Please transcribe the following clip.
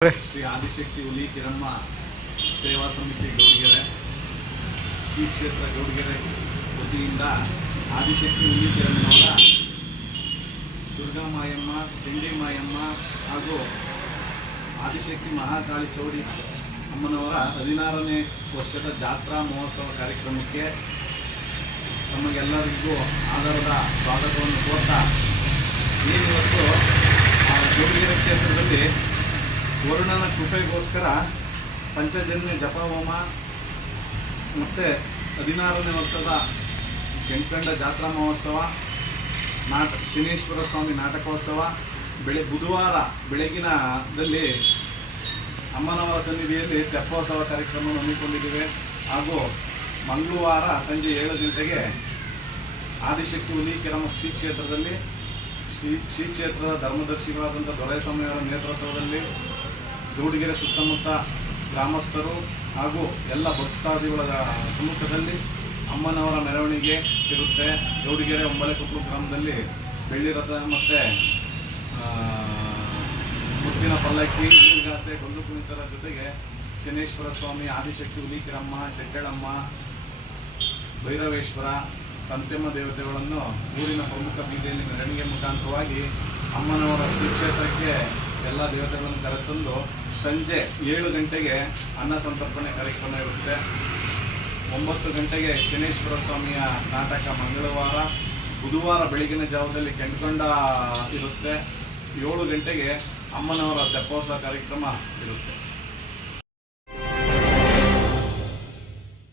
ಶ್ರೀ ಆದಿಶಕ್ತಿ ಹುಲಿ ಕಿರಮ್ಮ ಸೇವಾ ಸಮಿತಿ ಗೌಡಿಗೆರೆ, ಶ್ರೀ ಕ್ಷೇತ್ರ ಗೌಡಿಗೆರೆ ವತಿಯಿಂದ ಆದಿಶಕ್ತಿ ಹುಲಿ ಕಿರಮ್ಮನವರ ದುರ್ಗಾ ಮಾಯಮ್ಮ ಚಂಡಿ ಮಾಯಮ್ಮ ಹಾಗೂ ಆದಿಶಕ್ತಿ ಮಹಾಕಾಳಿ ಚೌಡಿ ಅಮ್ಮನವರ ಹದಿನಾರನೇ ವರ್ಷದ ಜಾತ್ರಾ ಮಹೋತ್ಸವ ಕಾರ್ಯಕ್ರಮಕ್ಕೆ ತಮಗೆಲ್ಲರಿಗೂ ಆಧಾರದ ಸ್ವಾಗತವನ್ನು ಕೋರ್ತಾ ಏನಿವತ್ತು ಗೌಡಿಗೆರೆ ಕ್ಷೇತ್ರದಲ್ಲಿ ವರುಣನ ಕೃಪೆಗೋಸ್ಕರ ಪಂಚಜನ್ಯ ಜಪಹೋಮ ಮತ್ತು ಹದಿನಾರನೇ ವರ್ಷದ ಕೆಂಕಂಡ ಜಾತ್ರಾ ಮಹೋತ್ಸವ, ನಾಟ ಶನೇಶ್ವರ ಸ್ವಾಮಿ ನಾಟಕೋತ್ಸವ, ಬೆಳೆ, ಬುಧವಾರ ಬೆಳಗಿನದಲ್ಲಿ ಅಮ್ಮನವರ ಸನ್ನಿಧಿಯಲ್ಲಿ ತೆಪ್ಪೋತ್ಸವ ಕಾರ್ಯಕ್ರಮವನ್ನು ಹಮ್ಮಿಕೊಂಡಿದ್ದೇವೆ. ಹಾಗೂ ಮಂಗಳವಾರ ಸಂಜೆ ಏಳು ಗಂಟೆಗೆ ಆದಿಶಕ್ತಿ ಹುಲಿಕೆರಮ ಶ್ರೀ ಕ್ಷೇತ್ರದಲ್ಲಿ ಶ್ರೀ ಶ್ರೀ ಕ್ಷೇತ್ರದ ಧರ್ಮದರ್ಶಿಗಳಾದಂಥ ದೊರೆಸ್ವಾಮಿಯವರ ನೇತೃತ್ವದಲ್ಲಿ ಗೌಡಿಗೆರೆ ಸುತ್ತಮುತ್ತ ಗ್ರಾಮಸ್ಥರು ಹಾಗೂ ಎಲ್ಲ ಭಕ್ತಾದಿಗಳ ಸಮ್ಮುಖದಲ್ಲಿ ಅಮ್ಮನವರ ಮೆರವಣಿಗೆ ಇರುತ್ತೆ. ಗೌಡಿಗೆರೆ ಒಂಬಳೆಕೊಪ್ಪಲು ಗ್ರಾಮದಲ್ಲಿ ಬೆಳ್ಳಿ ರಥ ಮತ್ತು ಮುತ್ತಿನ ಪಲ್ಲಕ್ಕಿ, ನೀರ್ಗಾಸೆ ಗೊಂದು ಕುಣಿತರ ಜೊತೆಗೆ ಶನೇಶ್ವರ ಸ್ವಾಮಿ, ಆದಿಶಕ್ತಿ ಹುಲಿಕಿರಮ್ಮ ಶೆಟ್ಟಳಮ್ಮ, ಭೈರವೇಶ್ವರ ಸಂತೆಮ್ಮ ದೇವತೆಗಳನ್ನು ಊರಿನ ಪ್ರಮುಖ ಬೀದಿಯಲ್ಲಿ ಮೆರವಣಿಗೆ ಮುಖಾಂತರವಾಗಿ ಅಮ್ಮನವರ ಶ್ರೀಕ್ಷೇತ್ರಕ್ಕೆ ಎಲ್ಲ ದೇವತೆಗಳನ್ನು ಕರೆತಂದು ಸಂಜೆ ಏಳು ಗಂಟೆಗೆ ಅನ್ನ ಸಂತರ್ಪಣೆ ಕಾರ್ಯಕ್ರಮ ಇರುತ್ತೆ. ಒಂಬತ್ತು ಗಂಟೆಗೆ ಶನೇಶ್ವರ ಸ್ವಾಮಿಯ ನಾಟಕ ಮಂಗಳವಾರ, ಬುಧವಾರ ಬೆಳಗಿನ ಜಾವದಲ್ಲಿ ಕೆಂಡ್ಕೊಂಡ ಇರುತ್ತೆ. ಏಳು ಗಂಟೆಗೆ ಅಮ್ಮನವರ ತೆಪ್ಪೋತ್ಸವ ಕಾರ್ಯಕ್ರಮ ಇರುತ್ತೆ.